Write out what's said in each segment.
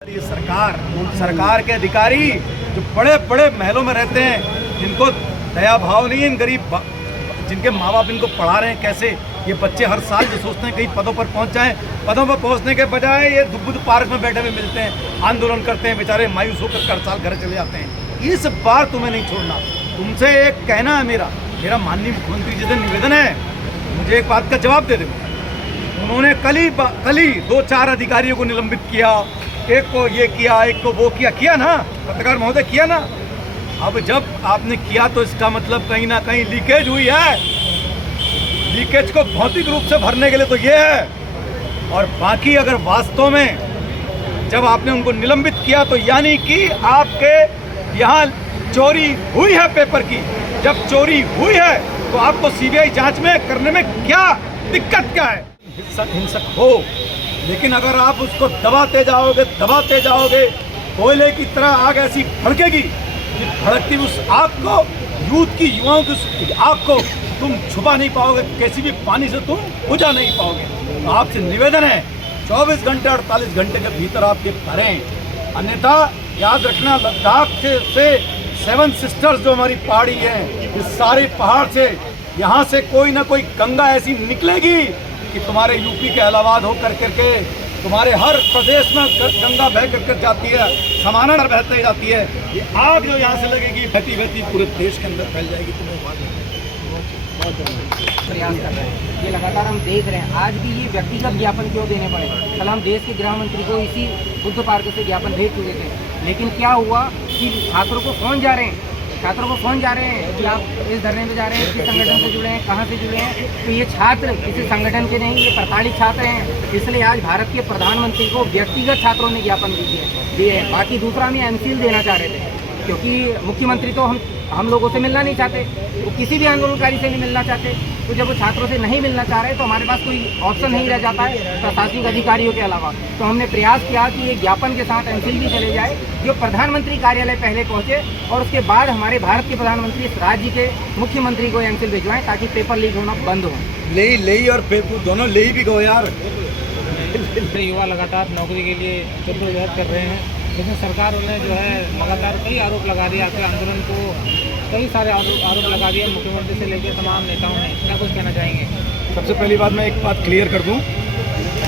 ये सरकार के अधिकारी जो बड़े बड़े महलों में रहते हैं, जिनको दया भाव नहीं है, इन गरीब जिनके माँ बाप इनको पढ़ा रहे हैं, कैसे ये बच्चे हर साल जो सोचते हैं कहीं पदों पर पहुंच जाएं, पदों पर पहुंचने के बजाय ये दुबुद पार्क में बैठे हुए मिलते हैं, आंदोलन करते हैं, बेचारे मायूस होकर हर साल घर चले जाते हैं। इस बार तुम्हें नहीं छोड़ना। तुमसे एक कहना है मेरा माननीय मुख्यमंत्री जी से निवेदन है, मुझे एक बात का जवाब दे दो। उन्होंने कल ही 2-4 अधिकारियों को निलंबित किया, एक को ये किया, एक को वो किया ना, पत्रकार महोदय किया ना। अब जब आपने किया तो इसका मतलब कहीं ना कहीं लीकेज हुई है। लीकेज को भौतिक रूप से भरने के लिए तो ये है, और बाकी अगर वास्तव में जब आपने उनको निलंबित किया तो यानी कि आपके यहाँ चोरी हुई है पेपर की। जब चोरी हुई है तो आपको सीबीआई जांच में करने में क्या दिक्कत क्या है? हिंसक हो, लेकिन अगर आप उसको दबाते जाओगे कोयले की तरह आग ऐसी भड़केगी कि भड़कती उस आग को, यूथ की युवाओं की उस आग को तुम छुपा नहीं पाओगे, किसी भी पानी से तुम बुझा नहीं पाओगे। तो आपसे निवेदन है 24 घंटे 48 घंटे के भीतर आप ये करें, अन्यथा याद रखना लद्दाख से 7 सिस्टर्स जो हमारी पहाड़ी है, इस सारे पहाड़ से यहाँ से कोई ना कोई गंगा ऐसी निकलेगी कि तुम्हारे यूपी के इलाहाबाद होकर करके तुम्हारे हर प्रदेश में गंगा बह कर जाती है, समानांतर बहती जाती है। ये आग जो यहाँ से लगेगी बहती बहती पूरे देश के अंदर फैल जाएगी। प्रयास कर रहे हैं, ये लगातार हम देख रहे हैं। आज भी ये व्यक्तिगत ज्ञापन क्यों देने पड़े? कल हम देश के गृह मंत्री को इसी बुद्ध पार्क से ज्ञापन भेज चुके थे, लेकिन क्या हुआ कि छात्रों को फोन जा रहे हैं कि आप इस धरने में जा रहे हैं, किस संगठन से जुड़े हैं, कहाँ से जुड़े हैं। तो ये छात्र किसी संगठन के नहीं, ये प्रताड़ित छात्र हैं। इसलिए आज भारत के प्रधानमंत्री को व्यक्तिगत छात्रों ने ज्ञापन दिए हैं। बाकी दूसरा हम एमसील देना चाह रहे थे, क्योंकि मुख्यमंत्री तो हम लोगों से मिलना नहीं चाहते, वो किसी भी आंदोलनकारी से नहीं मिलना चाहते। तो जब वो छात्रों से नहीं मिलना चाह रहे तो हमारे पास कोई ऑप्शन नहीं रह जाता है प्रशासनिक अधिकारियों के अलावा। तो हमने प्रयास किया कि ये ज्ञापन के साथ एमसील भी चले जाए, जो प्रधानमंत्री कार्यालय पहले पहुंचे और उसके बाद हमारे भारत के प्रधानमंत्री इस राज्य के मुख्यमंत्री को एमसील भिजवाएं, ताकि पेपर लीक होना बंद हो। ले और पेपर दोनों ले भी गो यार। युवा लगातार नौकरी के लिए जद्दोजहद कर रहे हैं, लेकिन सरकार उन्हें जो है लगातार कई आरोप लगा दिए। आपके आंदोलन को कई सारे आरोप लगा दिए मुख्यमंत्री से लेकर तमाम नेताओं ने। क्या कुछ कहना चाहेंगे? सबसे पहली बात मैं एक बात क्लियर कर दूं,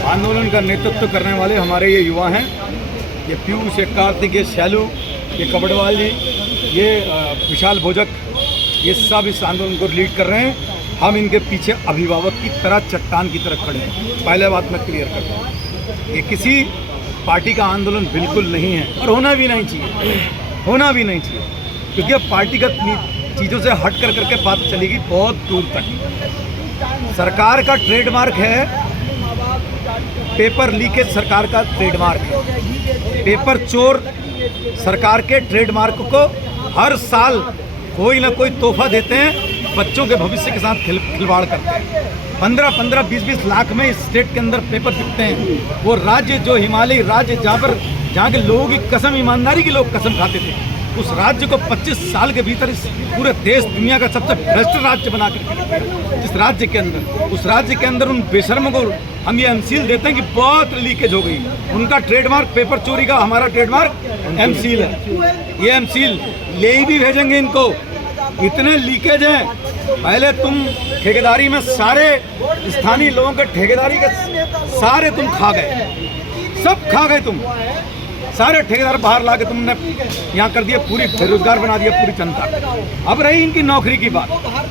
आंदोलन का नेतृत्व करने वाले हमारे ये युवा हैं, ये पीयूष, ये कार्तिक, ये शैलू, ये कबड़वाल जी, ये विशाल भोजक, ये सब इस आंदोलन को लीड कर रहे हैं। हम इनके पीछे अभिभावक की तरह, चट्टान की तरह खड़े हैं। पहले बात मैं क्लियर कर दूँ, ये किसी पार्टी का आंदोलन बिल्कुल नहीं है और होना भी नहीं चाहिए, क्योंकि अब पार्टीगत चीज़ों से हट करके बात चलेगी बहुत दूर तक। सरकार का ट्रेडमार्क है पेपर लीकेज, सरकार का ट्रेडमार्क है। पेपर चोर सरकार के ट्रेडमार्क को हर साल कोई ना कोई तोहफा देते हैं, बच्चों के भविष्य के साथ खिलवाड़ करते हैं। 15-15, 20-20 लाख में इस स्टेट के अंदर पेपर बिकते हैं। वो राज्य जो हिमालयी राज्य जहाँ के लोगों की कसम, ईमानदारी के लोग कसम खाते थे, उस राज्य को 25 साल के भीतर इस पूरे देश दुनिया का सबसे भ्रष्ट राज्य बना कर इस राज्य के अंदर, उस राज्य के अंदर उन बेशर्मों को हम ये एमसील देते हैं कि बहुत लीकेज हो गई। उनका ट्रेडमार्क पेपर चोरी का, हमारा ट्रेडमार्क एमसील है। ये एमसील ले भी भेजेंगे इनको, इतने लीकेज हैं। पहले तुम ठेकेदारी में सारे स्थानीय लोगों के ठेकेदारी के सारे तुम खा गए, सब खा गए तुम। सारे ठेकेदार बाहर ला के तुमने यहाँ कर दिया, पूरी बेरोजगार बना दिया पूरी जनता। अब रही इनकी नौकरी की बात,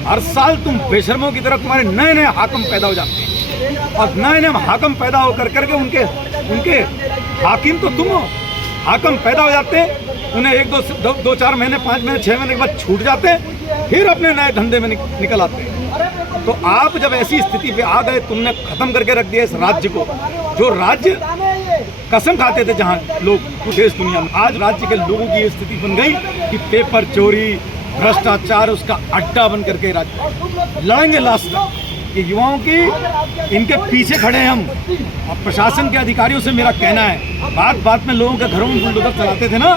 हर साल तुम बेशर्मों की तरह तुम्हारे नए नए हाकिम पैदा हो जाते हैं, और नए नए हाकिम पैदा होकर करके उनके हाकिम तो तुम हो, हाकिम पैदा हो जाते हैं, उन्हें 1-2-4 महीने, 5 महीने, 6 महीने के बाद छूट जाते हैं, फिर अपने नए धंधे में निकल आते हैं। तो आप जब ऐसी स्थिति पे आ गए, तुमने खत्म करके रख दिया इस राज्य को, जो राज्य कसम खाते थे जहाँ लोग देश दुनिया में। आज राज्य के लोगों की ये स्थिति बन गई कि पेपर चोरी, भ्रष्टाचार उसका अड्डा बन करके राज्य लड़ेंगे लास्ट तक। ये युवाओं की इनके पीछे खड़े हैं हम, और प्रशासन के अधिकारियों से मेरा कहना है, बात में लोगों के घरों में बुलडोजर चलाते थे ना,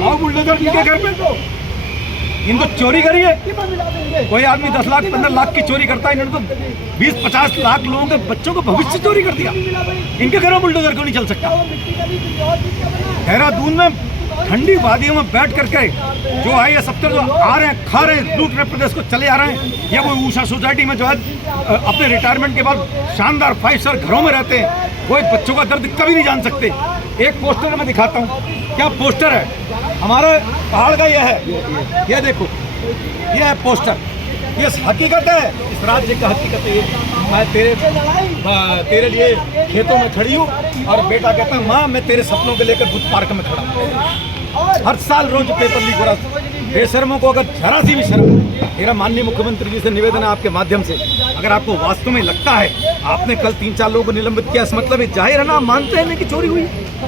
आओ बुलडोजर इनके घर पे, इनको चोरी करी है। कोई आदमी 10 लाख 15 लाख की चोरी करता है, इन्होंने तो 20-50 लाख लोगों के बच्चों को भविष्य चोरी कर दिया। इनके घरों बुलडोजर क्यों नहीं चल सकता? देहरादून में ठंडी वादियों में बैठ करके जो IAS अफसर जो आ रहे हैं, खा रहे हैं, लूट रहे प्रदेश को चले आ रहे हैं, या वो ऊषा सोसाइटी में जो है अपने रिटायरमेंट के बाद शानदार 5 स्टार घरों में रहते हैं, कोई बच्चों का दर्द कभी नहीं जान सकते। एक पोस्टर मैं दिखाता हूँ, क्या पोस्टर है हमारे पहाड़ का, यह है, ये देखो, ये है पोस्टर, ये हकीकत है, इस राज्य का हकीकत है। मैं तेरे लिए खेतों में खड़ी हूँ और बेटा कहता है माँ मैं तेरे सपनों को लेकर बुद्ध पार्क में खड़ा हूँ। हर साल रोज पेपर लीक हो रहा है। बेशर्मों को अगर जरा सी भी शर्म, मेरा माननीय मुख्यमंत्री जी से निवेदन है आपके माध्यम से, अगर आपको वास्तव में लगता है आपने कल 3-4 लोगों को निलंबित किया, इस मतलब जाहिर है ना आप मानते हैं कि चोरी हुई।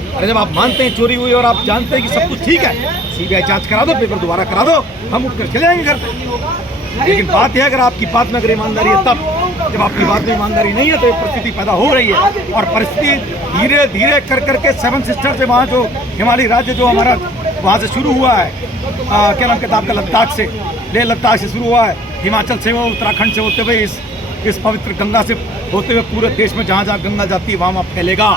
अरे जब आप मानते हैं चोरी हुई और आप जानते हैं कि सब कुछ ठीक है, CBI जांच करा दो, पेपर दोबारा करा दो, हम उठ कर चले जाएंगे घर पे। लेकिन बात यह है अगर आपकी बात में अगर ईमानदारी है तब, जब आपकी बात में ईमानदारी नहीं है तो ये परिस्थिति पैदा हो रही है। और परिस्थिति धीरे धीरे कर करके 7 सिस्टर से वहाँ जो हिमालयी राज्य जो हमारा वहाँ से शुरू हुआ है, क्या नाम कहता है आपका, लद्दाख से, लेह लद्दाख से शुरू हुआ है, हिमाचल से, वो उत्तराखंड से होते हुए इस पवित्र गंगा से होते हुए पूरे देश में जहाँ जहाँ गंगा जाती है वहाँ फैलेगा।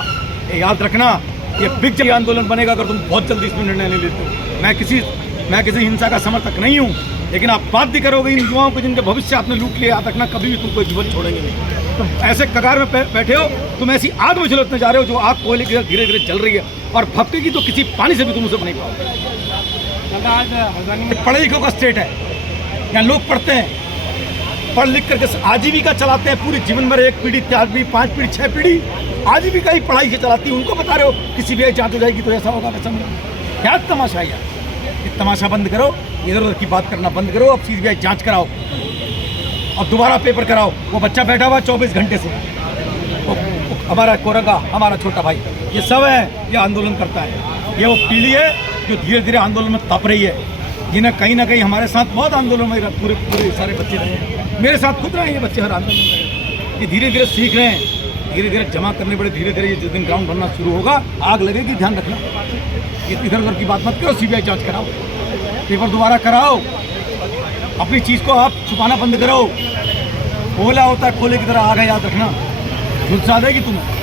ये याद रखना, ये बिग जल आंदोलन बनेगा अगर तुम बहुत जल्दी इसमें निर्णय ले लेते हो। मैं किसी हिंसा का समर्थक नहीं हूँ, लेकिन आप बाध्य करोगे इन युवाओं को जिनके भविष्य आपने लूट लिया, याद रखना कभी भी तुम कोई जीवन छोड़ेंगे नहीं। तुम ऐसे कगार में बैठे हो, तुम ऐसी आग में झुलसने जा रहे हो जो आग कोयले की धीरे धीरे जल रही है और भपकेगी तो किसी पानी से भी तुम उसे नहीं पाओगे। पढ़े लिखों का स्टेट है, यहाँ लोग पढ़ते हैं, पढ़ लिख करके आजीविका चलाते हैं पूरी जीवन भर, 1 पीढ़ी 4 पीढ़ी 5 पीढ़ी 6 पीढ़ी आजीविका ही पढ़ाई से चलाती है। उनको बता रहे हो कि CBI जांच हो जाएगी तो ऐसा होगा वैसा होगा। क्या तमाशा यार, ये तमाशा बंद करो, इधर उधर की बात करना बंद करो, अब CBI जांच कराओ और दोबारा पेपर कराओ। वो बच्चा बैठा हुआ 24 घंटे से, वो हमारा कोरंगा, हमारा छोटा भाई, ये सब है, ये आंदोलन करता है। ये वो पीढ़ी है जो धीरे धीरे आंदोलन में तप रही है, जिन्हें कहीं ना कहीं हमारे साथ बहुत आंदोलन में पूरे सारे बच्चे रहे हैं, मेरे साथ खुद रहे हैं ये बच्चे हर आंदोलन में। ये धीरे धीरे सीख रहे हैं, धीरे धीरे जमा करने पड़े, धीरे धीरे जिस दिन ग्राउंड बनना शुरू होगा आग लगेगी, ध्यान रखना। इधर उधर की बात मत करो, CBI जांच कराओ, पेपर दोबारा कराओ, अपनी चीज़ को आप छुपाना बंद करो। खोला होता है खोले की तरह आ गए, याद रखना, झुलसा देगी तुम्हें।